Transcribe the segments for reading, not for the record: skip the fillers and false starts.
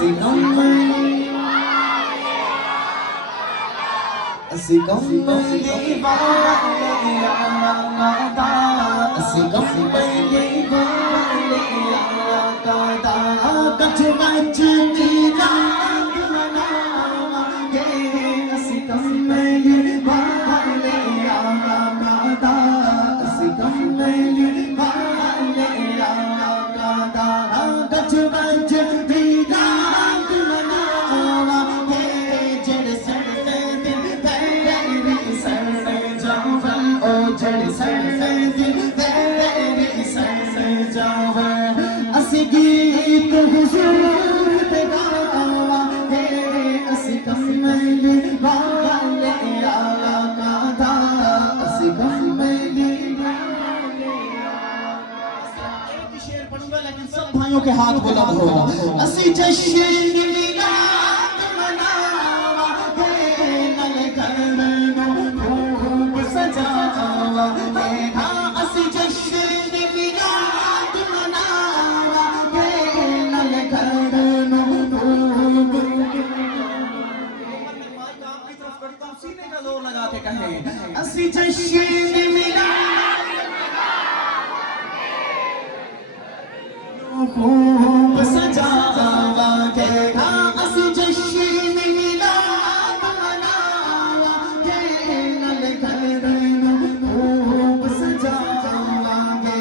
ਅਸੀਂ ਕੰਮਲੀ ਅਸੀਂ ਕੰਮਲੀ ਵਾਲੇ ਆਕਾ ਅਸੀਂ ਕੰਮਲੀ ਵਾਲੇ ਆਕਾ ਕੱਠ ਵਿੱਚ ਜੀਰਾਂਦ ਮਨਾਵਾਂਗੇ ਅਸੀਂ ਕੰਮਲੀ ਵਾਲੇ ਆਕਾ ਅਸੀਂ ਕੰਮਲੀ ਵਾਲੇ ਆਕਾ ਕੱਠ ਵਿੱਚ ਜੀਰਾਂਦ ਮਨਾਵਾਂਗੇ ਜਿਹੜੇ ਸੜਦੇ ਦਿਨ ਤੇਰੀ ਸੜ ਜਾਵਨ ਉਹ ਜਿਹੜੇ ਸੜਦੇ ਦਿਨ ਤੇਰੀ ਸੜ ਜਾਵਨ ਅਸੀਂ ਗੀਤ ਹੁਜ਼ੂਰ ਤੇ ਗਾਵਾਂਗੇ ਅਸੀਂ ਕੰਮਲੀ ਵਾਲੇ ਆਕਾ ਦਾ ਅਸੀਂ कंमली वाले एक शेर पढ़ूंगा लेकिन सब भाइयों के हाथ बुलंद होगा असी जश्न मिलाद मनावांगे नल करनो खूब सजावांगे असी जश्न मिलाद मनावांगे नल करनो खूब सीने का जोर लगा के कहें असी जश्न मिलाद खूब सजावांगे असी जश्न मिलाद मनावांगे नल करनो खूब सजावांगे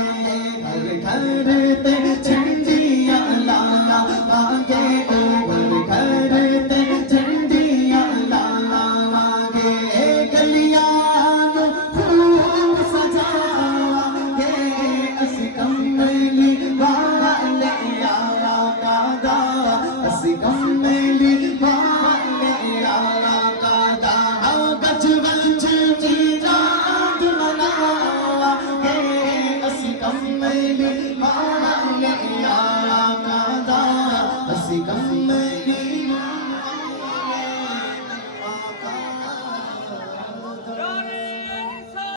हर घर ते झंडियां लावांगे हर घर ते झंडियां लावांगे गलियां खूब सजावांगे असी कंमली वाले आका दा असी कंमली वाले आका दा गज वंज जीरांद मनावांगे असी कंमली वाले आका दा असी कंमली